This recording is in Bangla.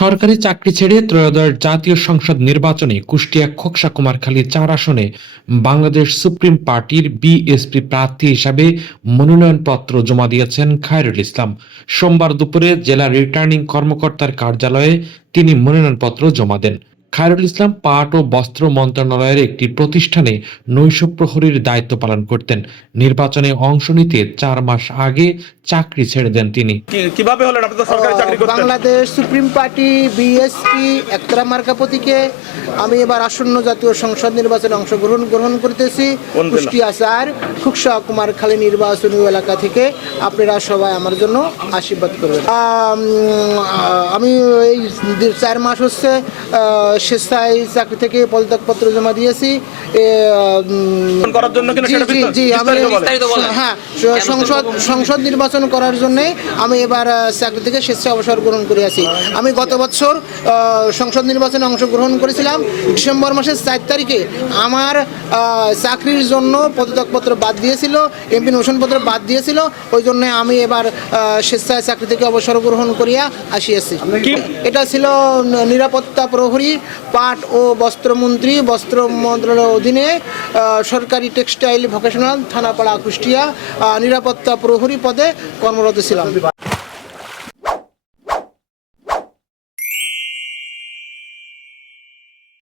সরকারি চাকরি ছেড়ে ত্রয়োদশ জাতীয় সংসদ নির্বাচনে কুষ্টিয়া খোকসা কুমারখালী ৪ আসনে বাংলাদেশ সুপ্রিম পার্টির বিএসপি প্রার্থী হিসাবে মনোনয়নপত্র জমা দিয়েছেন খায়রুল ইসলাম। সোমবার দুপুরে জেলা রিটার্নিং কর্মকর্তার কার্যালয়ে তিনি মনোনয়নপত্র জমা দেন। খায়রুল ইসলাম পাট ও বস্ত্র মন্ত্রণালয়ের একটি প্রতিষ্ঠানে নৈশ প্রহরীর দায়িত্ব পালন করতেন। নির্বাচনে অংশ নিতে ৪ মাস আগে চাকরি ছেড়ে দেন তিনি। কিভাবে হলেন? আপনি তো সরকারি চাকরি করতেন। বাংলাদেশ সুপ্রিম পার্টি বিএসপি একতরা মার্কা প্রতীকে আমি এবার আসন্ন জাতীয় সংসদ নির্বাচনে অংশগ্রহণ করতেছি। কুষ্টিয়া ৪ খোকসা কুমারখালী নির্বাচনী এলাকা থেকে আপনারা সবাই আমার জন্য আশীর্বাদ করবেন। আমি এই ৪ মাস হচ্ছে স্বেচ্ছায় চাকরি থেকে পদত্যাগপত্র জমা দিয়েছি। করার জন্য কিনা সেটা জি আমি হ্যাঁ সংসদ নির্বাচন করার জন্য আমি এবার চাকরি থেকে স্বেচ্ছায় অবসর গ্রহণ করিয়াছি। আমি গত বছর সংসদ নির্বাচনে অংশগ্রহণ করেছিলাম। ডিসেম্বর মাসের ৪ তারিখে আমার চাকরির জন্য পদত্যাগপত্র বাদ দিয়েছিল, এমপি নোশনপত্র বাদ দিয়েছিল। ওই জন্য আমি এবার স্বেচ্ছায় চাকরি থেকে অবসর গ্রহণ করিয়া আসিয়াছি। এটা ছিল নিরাপত্তা প্রহরী, পাট ও বস্ত্রমন্ত্রী, বস্ত্র মন্ত্রণালয়ের অধীনে সরকারি টেক্সটাইল ভোকেশনাল থানাপাড়া কুষ্টিয়া নিরাপত্তা প্রহরী পদে কর্মরত ছিলাম।